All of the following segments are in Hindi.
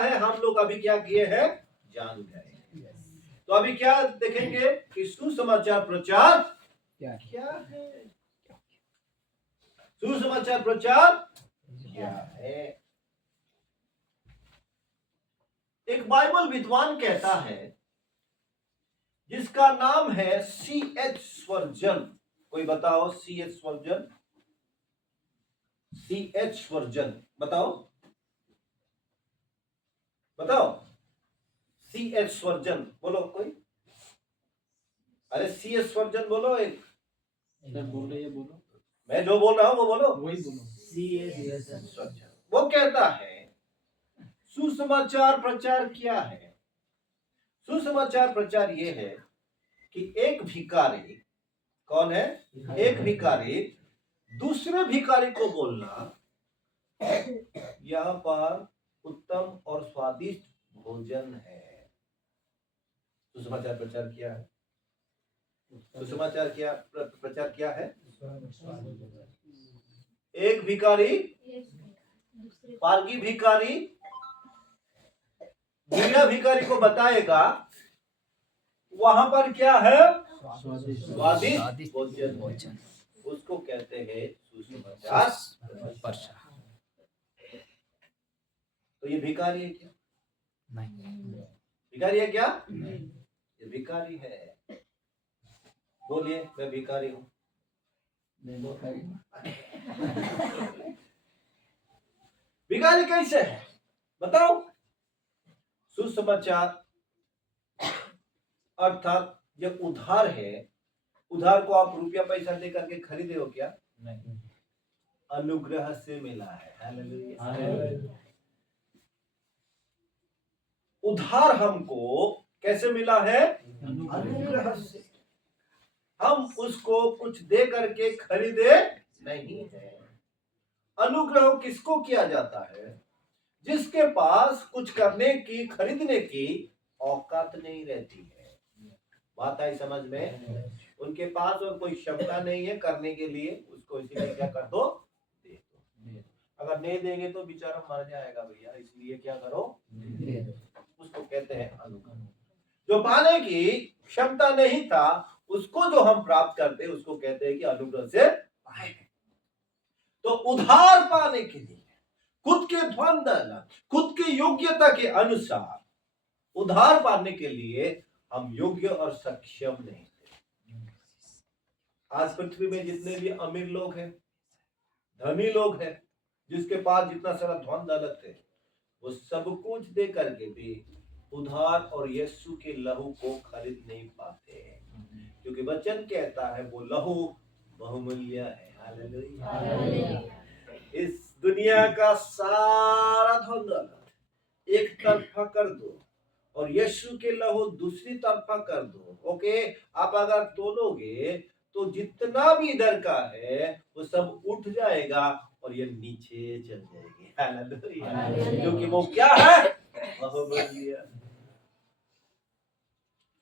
है हम लोग अभी क्या किए हैं जान गए। तो अभी क्या देखेंगे कि सुसमाचार प्रचार क्या है। सुसमाचार प्रचार क्या है। एक बाइबल विद्वान कहता है जिसका नाम है C.H. स्वर्जन। कोई बताओ C.H. स्वर्जन। C.H. स्वर्जन बताओ बताओ। C.H. स्वर्जन बोलो कोई। अरे C.H. स्वर्जन बोलो। एक बोलो ये बोलो। मैं जो बोल रहा हूं वो बोलो। वही बोलो। C.H. स्वर्जन वो कहता है सुसमाचार प्रचार क्या है। सुसमाचार प्रचार ये है कि एक भिखारी, कौन है, एक भिखारी दूसरे भिखारी को बोलना यहाँ पर उत्तम और स्वादिष्ट भोजन है। सुसमाचार प्रचार क्या है। सुसमाचार क्या प्रचार क्या है। एक भिखारी पारगी भिखारी दुनिया भिखारी को बताएगा वहां पर क्या है स्वादिष्ट भोजन। उसको कहते हैं सुसमाचार प्रचार। तो ये भिखारी है क्या। नहीं। भिखारी है क्या। ये भिखारी है। बोलिए मैं भिखारी हूं। भिखारी कैसे है बताओ। सुसमाचार अर्थात जब उधार है, उधार को आप रुपया पैसा लेकर के खरीदे हो क्या। नहीं। अनुग्रह से मिला है। हालेलुया। उधार हमको कैसे मिला है। अनुग्रह से। हम उसको कुछ दे करके खरीदे नहीं है। अनुग्रह किसको किया जाता है जिसके पास कुछ करने की खरीदने की औकात नहीं रहती है। बात आई समझ में। उनके पास और कोई क्षमता नहीं है करने के लिए, उसको इसीलिए क्या कर दो दे दो। अगर नहीं देंगे तो बेचारा मर जाएगा भैया, इसलिए क्या करो दे दो। उसको कहते हैं अनुग्रह। जो पाने की क्षमता नहीं था उसको जो हम प्राप्त करते उसको कहते हैं कि अनुग्रह से पाए। तो उधार पाने के लिए खुद के धन दौलत खुद की योग्यता के अनुसार उधार पाने के लिए हम योग्य और सक्षम नहीं थे। आज पृथ्वी में जितने भी अमीर लोग हैं, धनी लोग हैं, जिसके पास जितना सारा धन दौलत है, वो सब कुछ दे करके भी उधार और यीशु के लहू को खरीद नहीं पाते हैं। क्योंकि वचन कहता है वो लहू बहुमूल्य है। हालेलुया। इस दुनिया का सारा धन दौलत एक तरफा कर दो और यीशु के लहू दूसरी तरफा कर दो। ओके, आप अगर तोलोगे तो जितना भी इधर का है वो सब उठ जाएगा और ये नीचे चल जाएगी। हालेलुया। क्योंकि वो क्या है बहुमूल्य।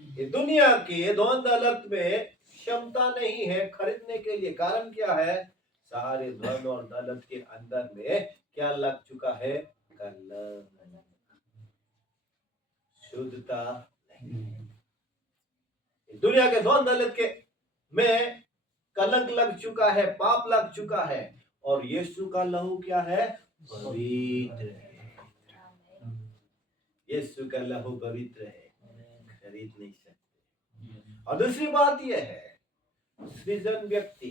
ये दुनिया के धन दौलत में क्षमता नहीं है खरीदने के लिए। कारण क्या है, सारे धन और दौलत के अंदर में क्या लग चुका है, कलंक, शुद्धता नहीं। दुनिया के धन दौलत के में कलंक लग चुका है, पाप लग चुका है। और यीशु का लहू क्या है, पवित्र है। यीशु का लहू पवित्र है, खरीद नहीं सकते। और दूसरी बात यह है सृजन व्यक्ति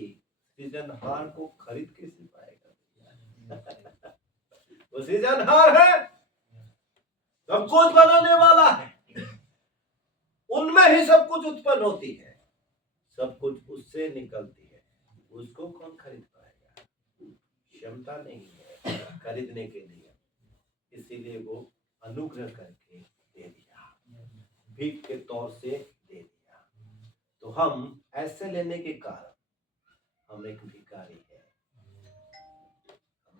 सृजनहार को खरीद कैसे पाएगा। वो सृजनहार है, सब कुछ बनाने वाला है, उनमें ही सब कुछ उत्पन्न होती है, सब कुछ उससे निकलती है। उसको कौन खरीद पाएगा। क्षमता नहीं है खरीदने के लिए, इसीलिए वो अनुग्रह करके दे दिया, भीख के तौर से दे दिया। तो हम ऐसे लेने के कारण हम एक भिखारी है,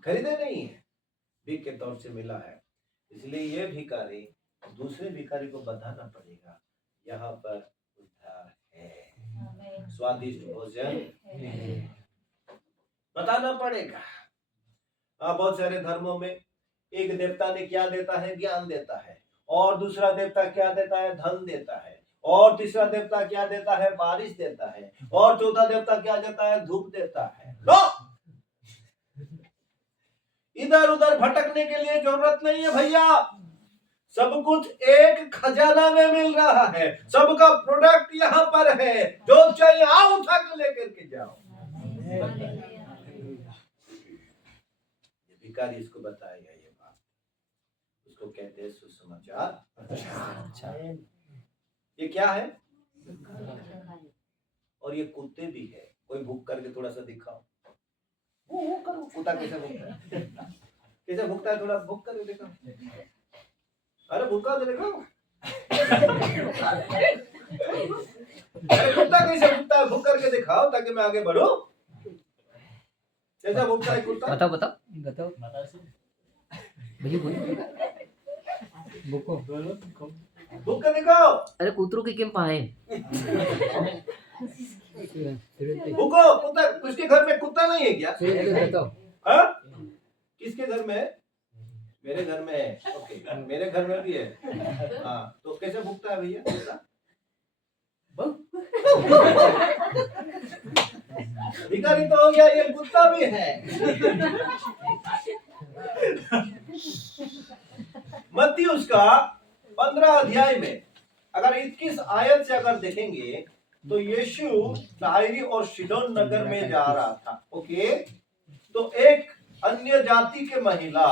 खरीदे नहीं है, भीख के तौर से मिला है। इसलिए ये भिखारी दूसरे भिखारी को बताना पड़ेगा यहाँ पर उद्धार है, स्वादिष्ट भोजन है, बताना पड़ेगा। बहुत सारे धर्मों में एक देवता ने क्या देता है? ज्ञान देता है। और दूसरा देवता क्या देता है? धन देता है। और तीसरा देवता क्या देता है? बारिश देता है। और चौथा देवता क्या देता है? धूप देता है। लो, इधर उधर भटकने के लिए जरूरत नहीं है भैया। सब कुछ एक खजाना में मिल रहा है। सबका प्रोडक्ट यहाँ पर है। जो चाहिए आओ उठा के लेकर के जाओ। भिखारी इसको बताएगा ये बात। उसको कहते हैं सुसमाचार। अच्छा, ये क्या है? और ये कुत्ते भी है। कोई भूख करके थोड़ा सा दिखाओ। वो करो, कुत्ता कैसे भूखता है? कैसे भूखता है? थोड़ा भूख करके दिखाओ। अरे भूखा तो दिखाओ। अरे कुत्ता कैसे भूखता है? भूख करके दिखाओ ताकि मैं आगे बढ़ूं। कैसा भूखता है कुत्ता? बताओ बताओ बताओ भैया बोलो बुको भूख कर दिखाओ। अरे कूतरों की केम पाए भूखो कुत्ता। उसके घर में कुत्ता नहीं है क्या? बताओ हाँ? किसके घर में है? मेरे घर में है। ओके, मेरे घर में भी है। हाँ, तो कैसे भूखता है भैया कुत्ता? भिखारी तो हो गया, ये कुत्ता भी है। मत्ती उसका 15 अध्याय में अगर 21 आयत से अगर देखेंगे तो यीशु ताइरी और सीदोन नगर में जा रहा था। ओके, तो एक अन्य जाति के महिला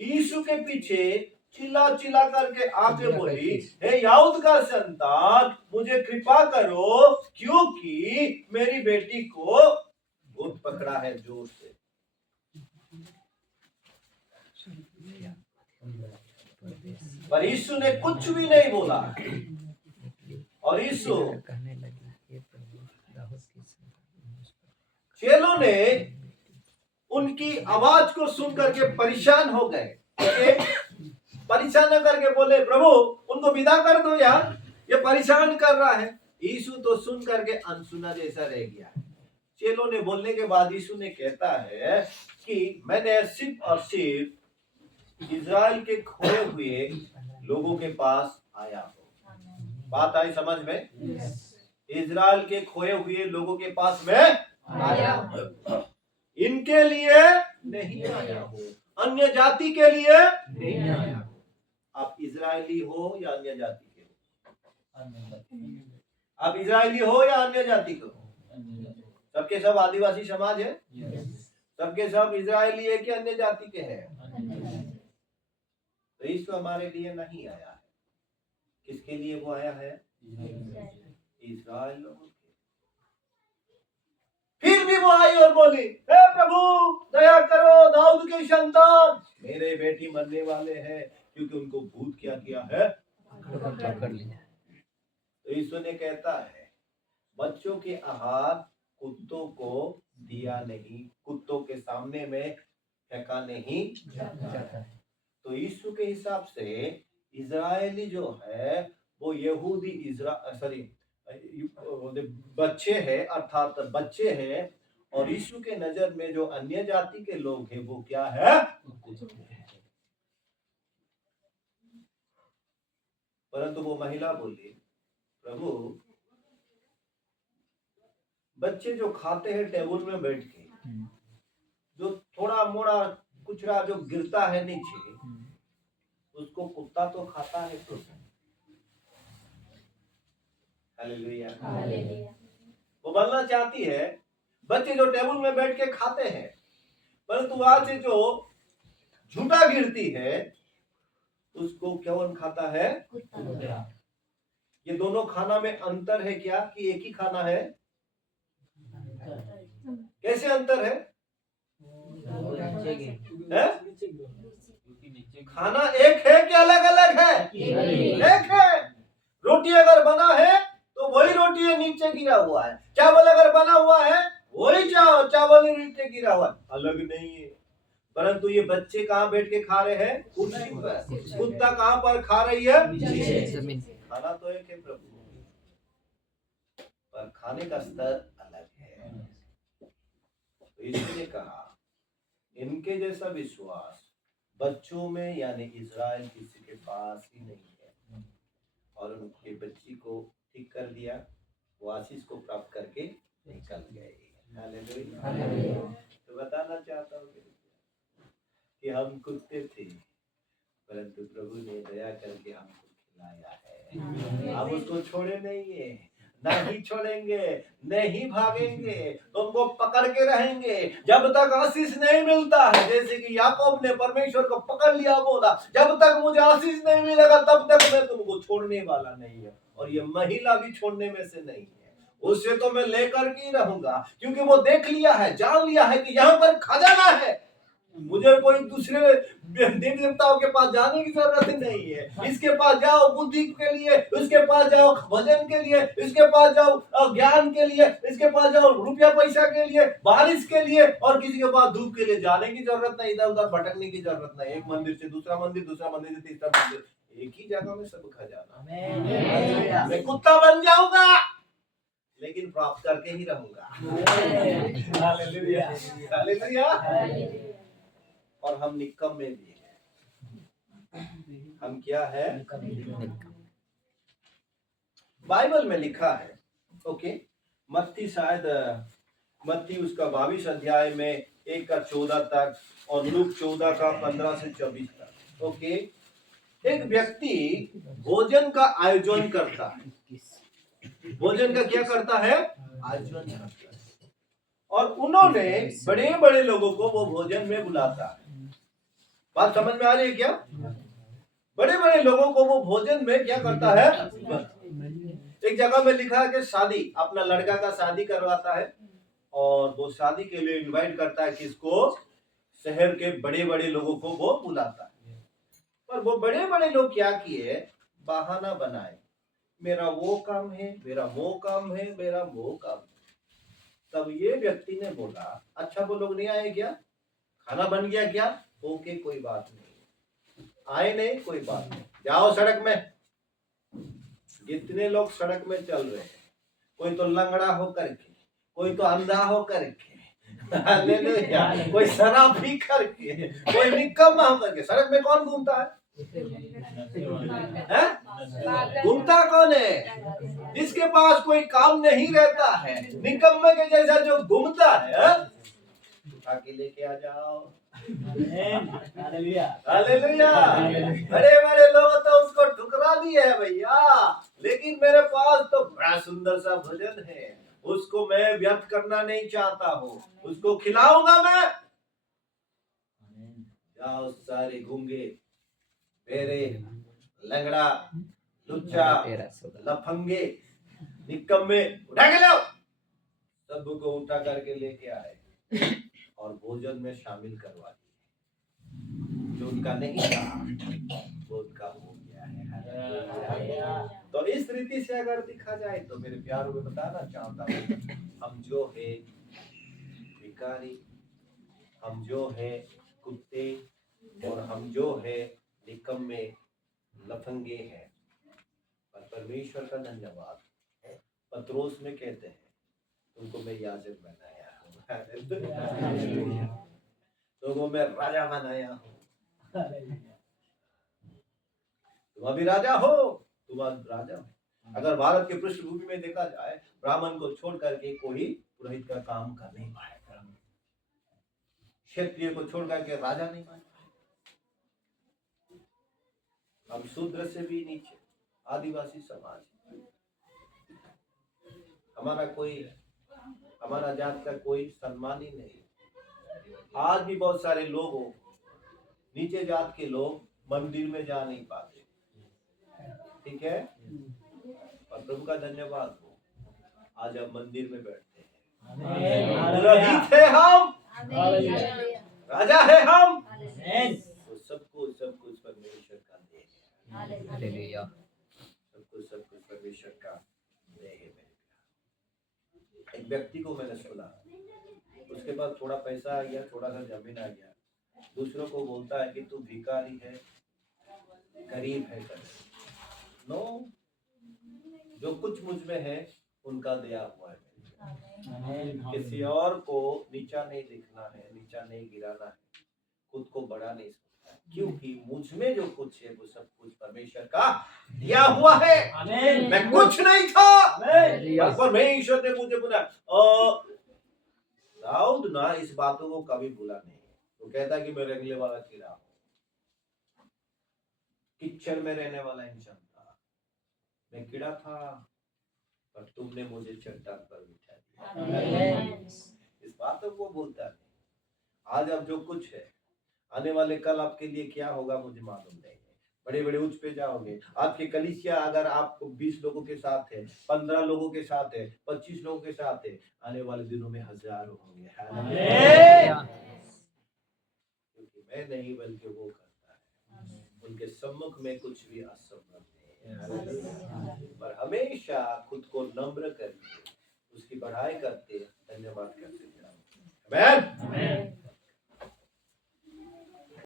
यीशु के पीछे चिल्ला चिल्ला करके आके बोली, हे याऊद का संतान, मुझे कृपा करो क्योंकि मेरी बेटी को भूत पकड़ा है जोर से। पर यीशु ने कुछ भी नहीं बोला। और यीशु चेलों ने उनकी आवाज को सुन करके परेशान हो गए। परेशान करके बोले, प्रभु उनको विदा कर दो यार, ये परेशान कर रहा है। यीशु तो सुन करके अनसुना जैसा रह गया। चेलों ने बोलने के बाद यीशु ने कहता है कि मैंने सिर्फ और सिर्फ इज़राइल के खोए हुए लोगों के पास आया हूं। बात आई समझ में? इज़राइल के खोए हुए लोगों के पास में आया हूं। इनके लिए नहीं आया हूं, अन्य जाति के लिए नहीं आया हूं। आप इजरायली हो या अन्य जाति के हो? आप इजरायली हो या अन्य जाति के हो? सबके सब आदिवासी समाज है? सबके सब इजरायली है कि अन्य जाति के हैं? तो यीशु हमारे लिए नहीं आया है। किसके लिए वो आया है? इजराइल लोगों के। फिर भी वो आई और बोली, हे प्रभु दया करो, दाऊद के संतान, मेरे बेटी मरने वाले हैं क्योंकि उनको भूत क्या किया है? पकड़ लिया। तो यीशु ने कहता है, बच्चों के आहार कुत्तों को दिया नहीं, कुत्तों के सामने में फेंका नहीं जाता। तो यीशु के हिसाब से इजरायली जो है वो यहूदी बच्चे हैं, अर्थात बच्चे हैं। और यीशु के नजर में जो अन्य जाति के लोग हैं वो क्या है? परंतु वो महिला बोली, प्रभु बच्चे जो खाते हैं टेबल में बैठ के, जो थोड़ा मोड़ा कुचरा जो गिरता है नीचे, उसको कुत्ता तो खाता है। तो हालेलुया। वो बोलना चाहती है बच्चे जो टेबल में बैठ के खाते हैं, परंतु आज जो झूठा गिरती है उसको कौन खाता है? कुत्ता। ये दोनों खाना में अंतर है क्या कि एक ही खाना है? कैसे अंतर है? खाना एक है कि अलग अलग है? एक है। रोटी अगर बना है तो वही रोटी है, नीचे गिरा हुआ है। चावल अगर बना हुआ है वही चावल नीचे गिरा हुआ है, अलग नहीं है। परंतु ये बच्चे कहाँ बैठ के खा रहे हैं? कुर्सी पर। कुत्ता कहाँ पर खा रही है? जमीन। खाना तो एक है प्रभु, पर खाने का स्तर अलग है। तो इसने कहा इनके जैसा विश्वास बच्चों में यानी इज़राइल किसी के पास ही नहीं है, और उनके बच्ची को ठीक कर दिया, वो आशीष को प्राप्त करके निकल गए। हालेलुया। तो बताना चाहता हूँ कि हम कुत्ते थे, परंतु प्रभु ने दया करके हमको खिलाया है। हम उसको छोड़े नहीं है, नहीं छोड़ेंगे, नहीं भागेंगे, तुमको पकड़ के रहेंगे जब तक आशीष नहीं मिलता है। जैसे कि याकूब ने परमेश्वर को पकड़ लिया, बोला जब तक मुझे आशीष नहीं मिलेगा तब तक मैं तुमको छोड़ने वाला नहीं है। और ये महिला भी छोड़ने में से नहीं है, उससे तो मैं लेकर के ही रहूंगा, क्योंकि वो देख लिया है, जान लिया है कि यहाँ पर खजाना है। मुझे कोई दूसरे देवी देवताओं के पास जाने की जरूरत नहीं है। इसके पास जाओ बुद्धि के लिए, उसके पास जाओ भजन के लिए, इसके पास जाओ ज्ञान के लिए, इसके पास जाओ रुपया पैसा के लिए, बारिश के लिए, और किसी के पास धूप के लिए जाने की जरूरत नहीं, इधर उधर भटकने की जरूरत नहीं। एक मंदिर से दूसरा मंदिर, दूसरा मंदिर से तीसरा मंदिर, एक ही जगह में सब खजाना। मैं कुत्ता बन जाऊंगा लेकिन प्राप्त करके ही रहूंगा। Hallelujah, hallelujah. और हम निकम्मे भी हैं। हम क्या है? बाइबल में लिखा है, ओके, मत्ती शायद मत्ती उसका 22 अध्याय में 1 का 14 तक और लूक 14 का 15 से 24 तक। ओके, एक व्यक्ति भोजन का आयोजन करता है। भोजन का क्या करता है? आयोजन करता है। और उन्होंने बड़े बड़े लोगों को वो भोजन में बुलाता है। बात समझ में आ रही है क्या? बड़े बड़े लोगों को वो भोजन में क्या करता है? एक जगह में लिखा है कि शादी, अपना लड़का का शादी करवाता है, और वो शादी के लिए इनवाइट करता है किसको? शहर के बड़े बड़े लोगों को वो बुलाता है। पर वो बड़े बड़े लोग क्या किए? बहाना बनाए, मेरा वो काम है, मेरा वो काम है, मेरा वो काम है। तब ये व्यक्ति ने बोला, अच्छा वो लोग नहीं आए क्या? खाना बन गया क्या? ओके, कोई बात नहीं, आए नहीं, कोई बात नहीं, जाओ सड़क में। जितने लोग सड़क में चल रहे हैं, कोई तो लंगड़ा होकर के, कोई तो अंधा होकर के, हालेलुया, कोई शराबी करके, कोई निकम्मा होकर के। सड़क में कौन घूमता है? घूमता कौन है? जिसके पास कोई काम नहीं रहता है, निकम्मे के जैसा जो घूमता है, उठा के लेके आ जाओ। Hallelujah, hallelujah. बड़े बड़े लोग तो उसको ठुकरा दिए है भैया, लेकिन मेरे पास तो बड़ा सुंदर सा भोजन है, उसको मैं व्यर्थ करना नहीं चाहता हूँ, उसको खिलाऊंगा मैं। जाओ सारे गूंगे, बेरे, लंगड़ा, लुच्चा, लफंगे, निकम्मे, उठा के लाओ। सबको उठा करके लेके आए और भोजन में शामिल करवा दिए। जो उनका नहीं था वो उनका हो गया है। तो इस रीति से अगर दिखा जाए तो मेरे प्यारों में बताना चाहता हूँ, हम जो है भिखारी, हम जो है कुत्ते, और हम जो है निकम्मे लफंगे हैं, पर परमेश्वर का धन्यवाद, पत्रोस में कहते हैं तुमको मैं याजक बनाया हूँ, तुमको मैं राजा बनाया हूँ। तुम अभी राजा हो, तुम आज राजा हो। अगर भारत के पृष्ठभूमि में देखा जाए, ब्राह्मण को छोड़ करके कोई पुरोहित का काम कर नहीं पाएगा, क्षत्रिय को छोड़ करके राजा नहीं बन पाएगा। हम शूद्र से भी नीचे आदिवासी समाज, हमारा जात का कोई सम्मान ही नहीं। आज भी बहुत सारे लोग नीचे जात के लोग मंदिर में जा नहीं पाते, ठीक है, और प्रभु का धन्यवाद हो, आज हम मंदिर में बैठते हैं। पुरोहित है हम, राजा है हम, तो सब कुछ परमेश्वर का देह है। सब कुछ परमेश्वर का देह है। एक व्यक्ति को मैंने सुना, उसके पास थोड़ा पैसा आ गया, थोड़ा सा जमीन आ गया, दूसरों को बोलता है कि तू भिखारी है, गरीब है। नो, जो कुछ मुझ में है उनका दिया हुआ है। किसी और को नीचा नहीं दिखना है, नीचा नहीं गिराना है, खुद को बड़ा नहीं सोचना है। क्योंकि मुझ में जो कुछ है वो सब कुछ परमेश्वर का दिया हुआ है। आमीन। मैं कुछ नहीं था, आमीन। बस परमेश्वर ने मुझे बुलाया। और दाऊद ना इस बातों को कभी भूला नहीं। वो कहता कि मैं रंगले वाला कीड़ा हूं, किचड़ में रहने वाला इंसान था, मैं कीड़ा था, पर तुमने मुझे चट्टान पर बिठा दिया। इस बातों को भूलता नहीं। आज अब जो कुछ है, आने वाले कल आपके लिए क्या होगा मुझे मालूम नहीं है। बड़े बड़े उच्च पे जाओगे, आपकी कलीसिया अगर आपको 20 लोगों के साथ है, 15 लोगों के साथ है, 25 लोगों के साथ है, आने वाले दिनों में हजारों होंगे। क्योंकि मैं नहीं बल्कि वो करता है। उनके सम्मुख में कुछ भी असंभव नहीं है। पर हमेशा खुद को नम्र करके उसकी बढ़ाई करते, धन्यवाद करते जाओ। आमीन।